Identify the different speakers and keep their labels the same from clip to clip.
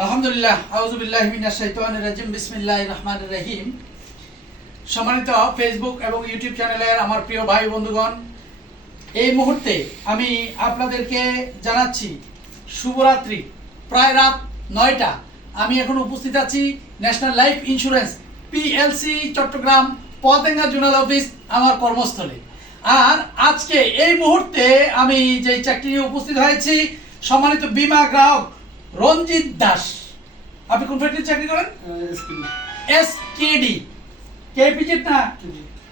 Speaker 1: আলহামদুলিল্লাহ আউজুবিল্লাহ মিনাশ শাইতানির রাজিম, বিসমিল্লাহির রহমানির রহিম। সম্মানিত ফেসবুক এবং ইউটিউব চ্যানেলের আমার প্রিয় ভাই বন্ধুগণ, এই মুহূর্তে আমি আপনাদেরকে জানাচ্ছি, শুভরাত্রি। প্রায় রাত নয়টা। আমি এখন উপস্থিত আছি National Life Insurance PLC Chattogram Patenga zonal office, আমার কর্মস্থলে। আর আজকে এই মুহূর্তে আমি যে চাকরি নিয়ে উপস্থিত হয়েছি, সম্মানিত বিমা গ্রাহক রঞ্জিত দাস। আপনি কোন ফ্যাক্টরি চাকরি করেন? এস কেডি কে পিজেড না?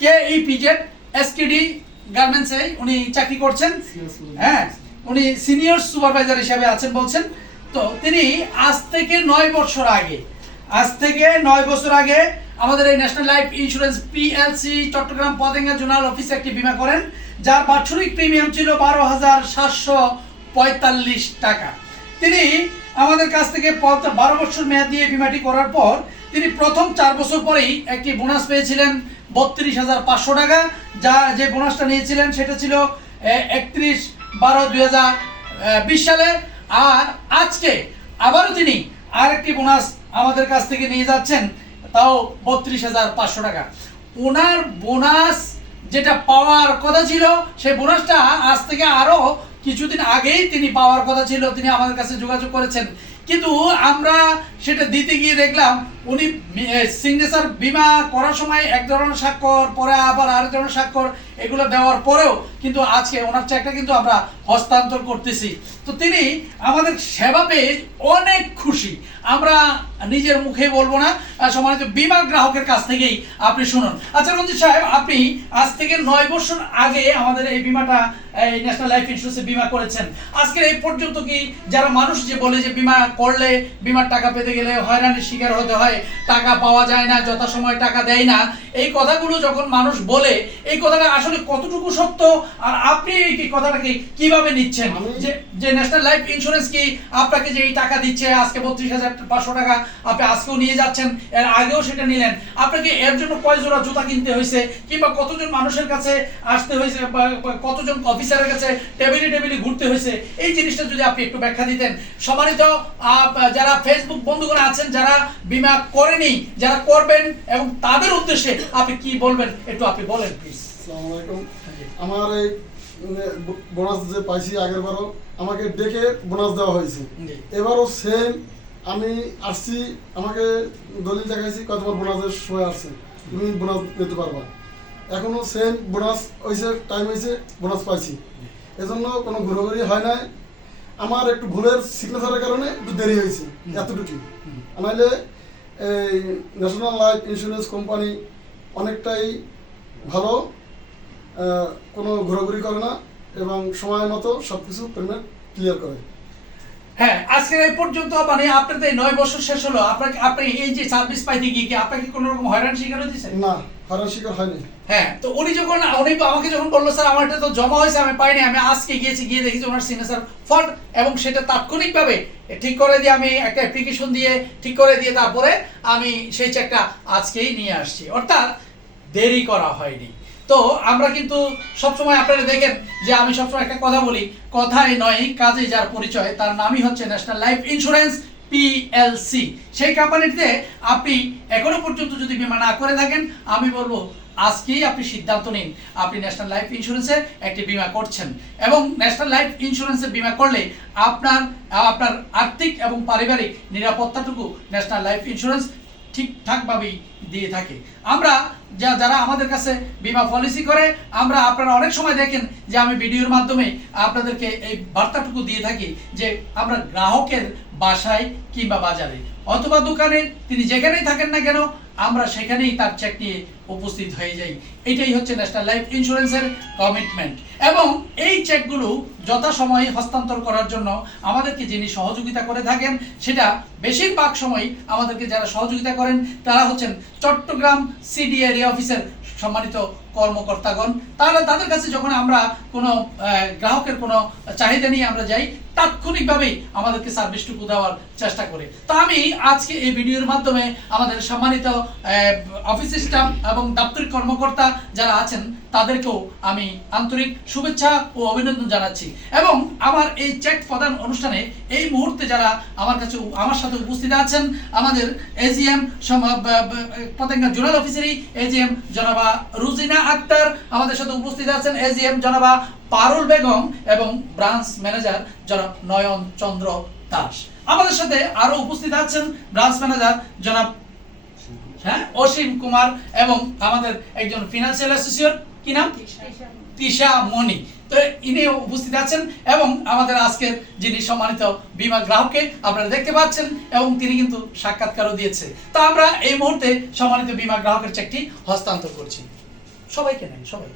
Speaker 1: K E PZ S KD গার্মেন্টসে উনি চাকরি করছেন। হ্যাঁ উনি সিনিয়র সুপারভাইজার হিসাবে আছেন বলছেন। তো তিনি আজ থেকে নয় বছর আগে আজ থেকে নয় বছর আগে আমাদের এই National Life Insurance PLC Chattogram Patenga zonal অফিসে একটি বিমা করেন যার বাৎসরিক প্রিমিয়াম ছিল বারো হাজার সাতশো পঁয়তাল্লিশ টাকা। তিনি আমাদের কাছ থেকে বারো বছর মেয়াদ দিয়ে বিমাটি করার পর তিনি প্রথম চার বছর পরেই একটি বোনাস পেয়েছিলেন বত্রিশ হাজার পাঁচশো টাকা, যা যে বোনাসটা নিয়েছিলেন সেটা ছিল একত্রিশ বারো দুই হাজার বিশ সালে। আর আজকে আবারও তিনি আরেকটি বোনাস আমাদের কাছ থেকে নিয়ে যাচ্ছেন, তাও বত্রিশ হাজার পাঁচশো টাকা। ওনার বোনাস যেটা পাওয়ার কথা ছিল সেই বোনাসটা আজ থেকে আরও কিছুদিন আগেই তিনি পাওয়ার কথা ছিল তিনি আমাদের কাছে যোগাযোগ করেছেন। কিন্তু আমরা সেটা দিতে গিয়ে দেখলাম উনি সিগনেচার বিমা করার সময় এক ধরনের স্বাক্ষর, পরে আবার আরেক ধরনের স্বাক্ষর এগুলো দেওয়ার পরেও কিন্তু আজকে ওনার চেকটা কিন্তু আমরা হস্তান্তর করতেছি। তো তিনি আমাদের সেবা পেয়ে অনেক খুশি। আমরা নিজের মুখে বলব না আর সম্মানিত বিমা গ্রাহকের কাছ থেকেই আপনি শুনুন। আচ্ছা রঞ্জিত সাহেব, আপনি আজ থেকে নয় বছর আগে আমাদের এই বিমাটা, এই ন্যাশনাল লাইফ ইন্স্যুরেন্সে বিমা করেছেন। আজকের এই পর্যন্ত কি যারা মানুষ যে বলে যে বিমা করলে বিমার টাকা পেতে গেলে হয়রানির শিকার হতে হয় টাকা পাওয়া যায় না যথাসময় টাকা দেয় না। এই কথাগুলো যখন মানুষ বলে এই কথাটা আসলে কতটুকু সত্য? আর আপনি এই কথাটাকে কীভাবে নিচ্ছেন? যে যে ন্যাশনাল লাইফ ইন্স্যুরেন্স কি আপনাকে যে এই টাকা দিচ্ছে আজকে বত্রিশ হাজার পাঁচশো টাকা আপনি আজকেও নিয়ে যাচ্ছেন এর আগেও সেটা নিলেন। আপনাকে এর জন্য কয় জোড়া জুতা কিনতে হয়েছে কিংবা কতজন মানুষের কাছে আসতে হয়েছে বা কতজন অফিসারের কাছে টেবিলে টেবিলে ঘুরতে হয়েছে? এই জিনিসটা যদি আপনি একটু ব্যাখ্যা দিতেন। সম্মানিত আপ, যারা ফেসবুক বন্ধুগণ আছেন যারা বিমা করেনি যারা করবেন এবং তাদের উদ্দেশ্যে আপনি কি বলবেন একটু আপনি বলেন প্লিজ
Speaker 2: আমার এই বোনাস যে পাইছি আগের বারও আমাকে ডেকে বোনাস দেওয়া হয়েছে। এবারও সেম আমি আসছি আমাকে দলিল দেখাইছি কত তোমার বোনাসের সময় আসছে। তুমি বোনাস নিতে পারবা। এখনও সেম বোনাস হয়েছে টাইম হয়েছে বোনাস পাইছি। এজন্য কোনো ঘোরাঘুরি হয় নাই। আমার একটু ভুলের সিগনেচারের কারণে একটু দেরি হয়েছে এতটুকু নাহলে এই ন্যাশনাল লাইফ ইন্স্যুরেন্স কোম্পানি অনেকটাই ভালো কোনো ঘোরাঘুরি করে না এবং সময় মতো সব কিছু পেমেন্ট ক্লিয়ার করে।
Speaker 1: হ্যাঁ আজকের এই পর্যন্ত মানে আপনার তো নয় বছর শেষ হলো। আপনাকে আপনি এই যে সার্ভিস পাইতে গিয়ে কি আপনাকে কোনো রকম হয়রান শিকার হয়েছে
Speaker 2: না। হয়নি।
Speaker 1: হ্যাঁ তো উনি যখন, উনি আমাকে যখন বলল, স্যার, আমার এটা তো জমা হয়েছে, আমি পাইনি, আমি আজকে গিয়েছি, গিয়ে এবং সেটা তাৎক্ষণিকভাবে ঠিক করে দিয়ে আমি একটা অ্যাপ্লিকেশন দিয়ে ঠিক করে দিয়ে তারপরে আমি সেই চেকটা আজকেই নিয়ে আসছি। অর্থাৎ দেরি করা হয়নি। তো আমরা কিন্তু সবসময় আপনারা দেখেন যে আমি সবসময় একটা কথা বলি, কথাই নয় কাজে যার পরিচয়, তার নামই হচ্ছে ন্যাশনাল লাইফ ইন্স্যুরেন্স পিএলসি সেই কোম্পানিতে আপনি এখনও পর্যন্ত যদি বিমা না করে থাকেন, আমি বলব আজকেই আপনি সিদ্ধান্ত নিন, আপনি ন্যাশনাল লাইফ ইন্স্যুরেন্সে একটি বিমা করছেন। এবং ন্যাশনাল লাইফ ইন্স্যুরেন্সে বিমা করলে আপনার আপনার আর্থিক এবং পারিবারিক নিরাপত্তাটুকু ন্যাশনাল লাইফ ইন্স্যুরেন্স ঠিকঠাকভাবেই দিয়ে থাকে। আমরা যা, যারা আমাদের কাছে বিমা পলিসি করে, আমরা আপনারা অনেক সময় দেখেন যে আমি ভিডিওর মাধ্যমে আপনাদেরকে এই বার্তাটুকু দিয়ে থাকি যে আমরা গ্রাহকের বাসায় কিংবা বাজারে অথবা দোকানে তিনি যেখানেই থাকেন না কেন আমরা সেখানেই তার চেক নিয়ে উপস্থিত হয়ে যাই। এটাই হচ্ছে ন্যাশনাল লাইফ ইন্স্যুরেন্সের কমিটমেন্ট এবং এই চেকগুলো যথাসময়ে হস্তান্তর করার জন্য আমাদেরকে যিনি সহযোগিতা করে থাকেন, সেটা বেশিরভাগ সময় আমাদেরকে যারা সহযোগিতা করেন, তারা হচ্ছেন চট্টগ্রাম সিডি অফিসের সম্মানিত কর্মকর্তাগণ তাহলে তাদের কাছে যখন আমরা কোনো গ্রাহকের কোনো চাহিদা নিয়ে আমরা যাই তাৎক্ষণিকভাবেই আমাদেরকে সার্ভিসটুকু দেওয়ার চেষ্টা করে। তো আমি আজকে এই ভিডিওর মাধ্যমে আমাদের সম্মানিত অফিস স্টাফ এবং দাপ্তরিক কর্মকর্তা যারা আছেন তাদেরকেও আমি আন্তরিক শুভেচ্ছা ও অভিনন্দন জানাচ্ছি। এবং আমার এই চেক প্রদান অনুষ্ঠানে এই মুহূর্তে যারা আমার কাছে আমার সাথে উপস্থিত আছেন, আমাদের এজিএম পতেঙ্গা জোনাল অফিসারি এজিএম জনাবা রুজিনা আক্তার আমাদের সাথে উপস্থিত আছেন। এজিএম জনাবা পারুল বেগম এবং ব্রাঞ্চ ম্যানেজার জনাব নয়ন চন্দ্র দাস। আমাদের সাথে আরও উপস্থিত আছেন ব্রাঞ্চ ম্যানেজার জনাব হ্যাঁ অসীম কুমার এবং আমাদের একজন ফিনান্সিয়াল অ্যাসোসিয়েট কি নাম? তিশা। মণি। তো ইনি উপস্থিত আছেন এবং আমাদের আজকের যিনি সম্মানিত বিমা গ্রাহককে আপনারা দেখতে পাচ্ছেন এবং তিনি কিন্তু সাক্ষাৎকারও দিয়েছে। তো আমরা এই মুহূর্তে সম্মানিত বিমা গ্রাহকের চেকটি হস্তান্তর করছি। সবাইকে নেন সবাই।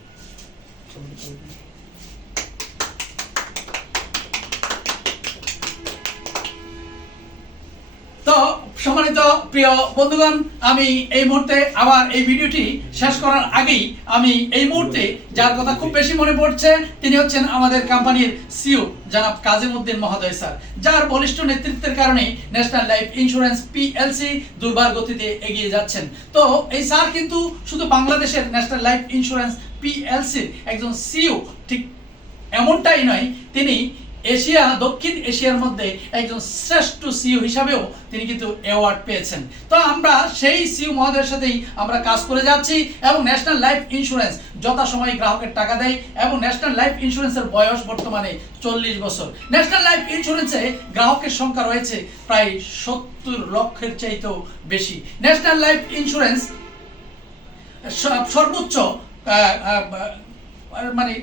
Speaker 1: সম্মানিত প্রিয় বন্ধুগণ, আমি এই মুহূর্তে আমার এই ভিডিওটি শেষ করার আগেই আমি এই মুহূর্তে যার কথা খুব বেশি মনে পড়ছে, তিনি হচ্ছেন আমাদের কোম্পানির সিও, জনাব কাজিমউদ্দিন মহোদয় স্যার। যার বলিষ্ঠ নেতৃত্বের কারণে ন্যাশনাল লাইফ ইন্স্যুরেন্স পিএলসি দুর্বার গতিতে এগিয়ে যাচ্ছেন। তো এই স্যার কিন্তু শুধু বাংলাদেশের ন্যাশনাল লাইফ ইন্স্যুরেন্স পিএলসির একজন সিও, ঠিক এমনটাই নয়, তিনি এশিয়া, দক্ষিণ এশিয়ার মধ্যে একজন শ্রেষ্ঠ সিইও হিসাবেও তিনি কিন্তু অ্যাওয়ার্ড পেয়েছেন। তো আমরা সেই সিইও মহোদয়ের সাথেই আমরা কাজ করে যাচ্ছি এবং ন্যাশনাল লাইফ ইন্স্যুরেন্স যথাসময়ে গ্রাহকের টাকা দেয় এবং ন্যাশনাল লাইফ ইন্স্যুরেন্সের বয়স বর্তমানে চল্লিশ বছর। ন্যাশনাল লাইফ ইন্স্যুরেন্সে গ্রাহকের সংখ্যা রয়েছে প্রায় সত্তর লক্ষের চাইতেও বেশি। ন্যাশনাল লাইফ ইন্স্যুরেন্স সর্বোচ্চ মানে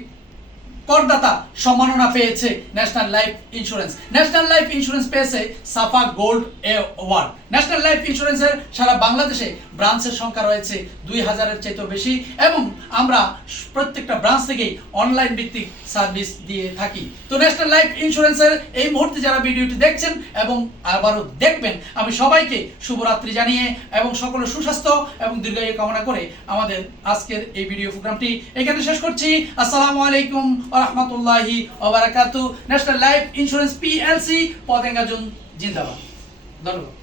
Speaker 1: করদাতা সম্মাননা পেয়েছে national life insurance national life insurance পেয়েছে SAFA gold award national life ইন্স্যুরেন্সের সারা বাংলাদেশে ব্রাঞ্চের সংখ্যা রয়েছে দুই হাজারের চাইতেও বেশি এবং আমরা প্রত্যেকটা ব্রাঞ্চ থেকেই অনলাইন ভিত্তিক সার্ভিস দিয়ে থাকি। তো ন্যাশনাল লাইফ ইন্স্যুরেন্সের এই মুহূর্তে যারা ভিডিওটি দেখছেন এবং আবারও দেখবেন, আমি সবাইকে শুভরাত্রি জানিয়ে এবং সকলের সুস্বাস্থ্য এবং দীর্ঘায়ু কামনা করে আমাদের আজকের এই ভিডিও প্রোগ্রামটি এখানে শেষ করছি। আসসালামু আলাইকুম রহমতুল্লাহি ওবারাকাতু ন্যাশনাল লাইফ ইন্স্যুরেন্স পিএলসি পতেঙ্গাজুন জিন্দাবাদ। ধন্যবাদ।